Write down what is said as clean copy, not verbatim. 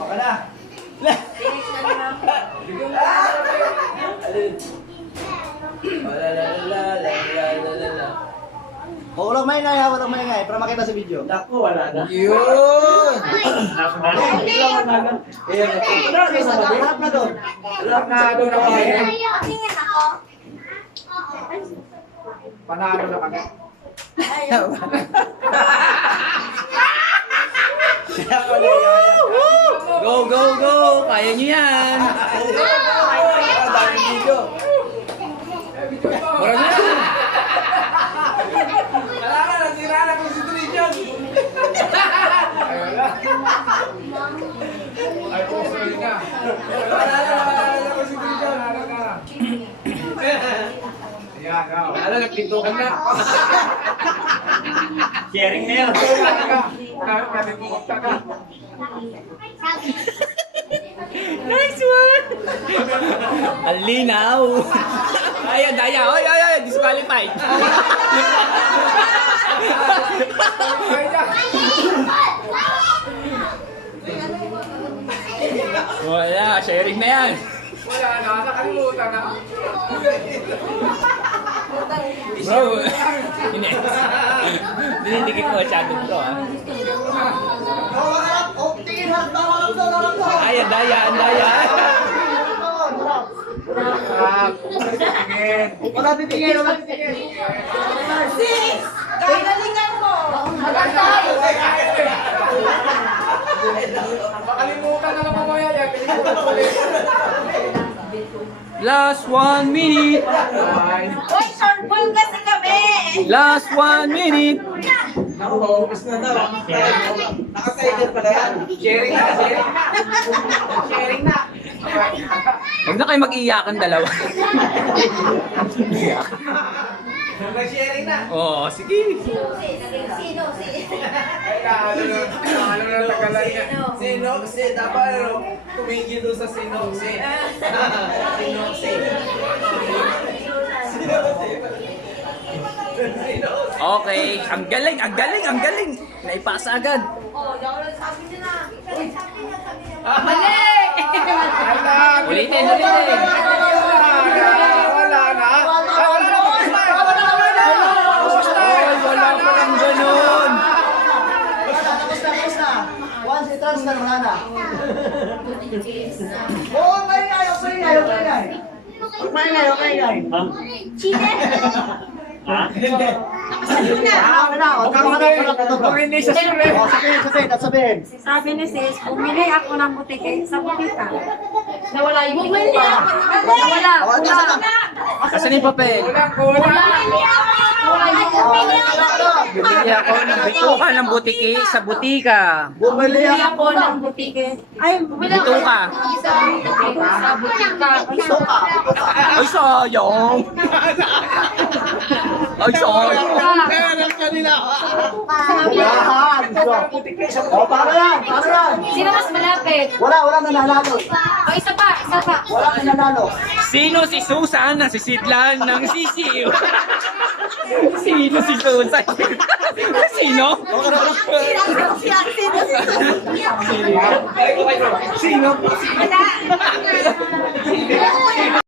Okay na. Walang maingay ha, walang maingay para makita sa video. Naku, wala na. Yun! Harap na doon. Harap na doon ako. Panalo na kami. Go, go, go! Kaya niyo yan! Ang daming video. Wala na! Nasira na concentration. Ay, puso na. Wala na concentration. Ayan, Wala, nagpintukan na. sharing na yan. Kami pumunta ka. Nice one! Ang linaw! Ay, daya! Oy, oy, oy! Disqualified! Wala, sharing na yan! Wala na, nakalimutan na. Bro! Hindi. Dinidikit mo masyado to, ah. Tingin, harap na. Ay, ang daya, ang daya! Wala titingin. Sis! Gagalingan mo! Makalimutan na lang mamaya yan. Kalimutan na ulit. Last 1 minute! Uy, short ball kasi kami! Last 1 minute! Ubus na daw. Naka-tiger pala yan. Sharing na, sharing na. Sharing na. Huwag na kayo mag-iyakan dalawa. Nag-sharing na. Oo, sige. Sino? Ano na tagalan niya. Sinoxe, dapat tumingin doon sa Sinoxe. Sinoxe. Okay, ang galing, ang galing, ang galing. Naipasa agad. Mali! Ulitin, ulitin. Wala na. Ay, wala pa lang ganun. Tapos na. Once i-transfer, wala na. Oo, maingay. Kung hindi siya sure. Sabihin. Sabi ni sis, bumili ako ng butike sa butika. Nawala yung bumili ako. Wala. Asan yung papel? Nawala yung bumili ako. Bibili ako ng bituka ng butiki sa butika. Bumili Bumili ako. ako ng butike. Ay, bumili ako Bituka. sa butika. Ay, sayang. Ay, sayang. Yan. O, para yan. Sino mas malapit? Wala nanalo. O, isa pa. Wala nanalo. Sino si Susan na sisidlan ng sisiw? Sino si Susan? Sino? Sino? Wala.